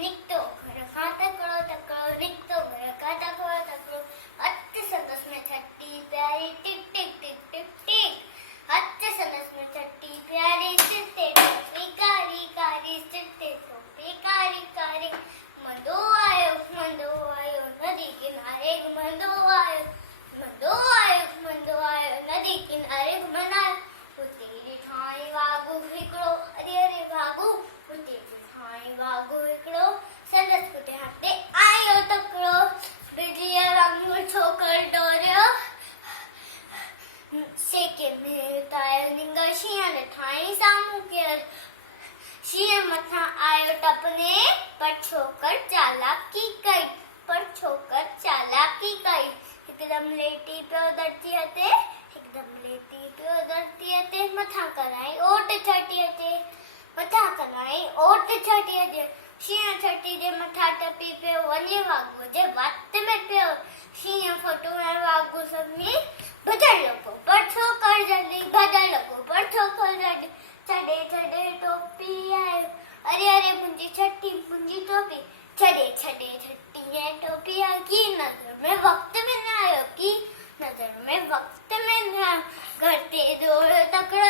निकतो घर का तकड़ो तकड़ो, निकतो घर का तकड़ो तकड़ो। अति सरस में छठी प्यारी टिक टिक टिक टिक टिक। अति सरस में छठी प्यारी सिरते टोपी कारी कारी, सिरते टोपी कारी कारी। मंदो आयो नदी किनारे मंदो आयो, मंदो आयो नदी किनारे घुमनायो। तेरी ठाई वागू हिकड़ो, अरे अरे वागू तेरी ठाई वागू हिकड़ो। सरस कुटे हाथे आयो तकड़ो, बिजलिया वांगुर छोकर डोर्यो। सेके में तायो निंगर शिया ने ठाई सामू केर। शिया मथा आयो टपने, पर छोकर चालाकी कई, पर छोकर चालाकी कई। एकदम लेटी पे उधरती हते, एकदम लेटी पे उधरती हते। मथा कराई ओट छटी हते, मथा कराई ओट छटी हते। शिया छटी जे मथा टपी पे वने वागो जे वात में पे। शिया फटोरा वागो सबनी बदल लगो, पर छोकर जल्दी बदल लगो, पर छोकर जल्दी। छड़े छड़े टोपी आयो, अरे अरे मुंजी छठी मुंजी टोपी। छड़े छड़े छठी है टोपी आ की नजर में वक्त में ना आयो, की नजर में वक्त में ना। घर ते दौड़ तकड़ो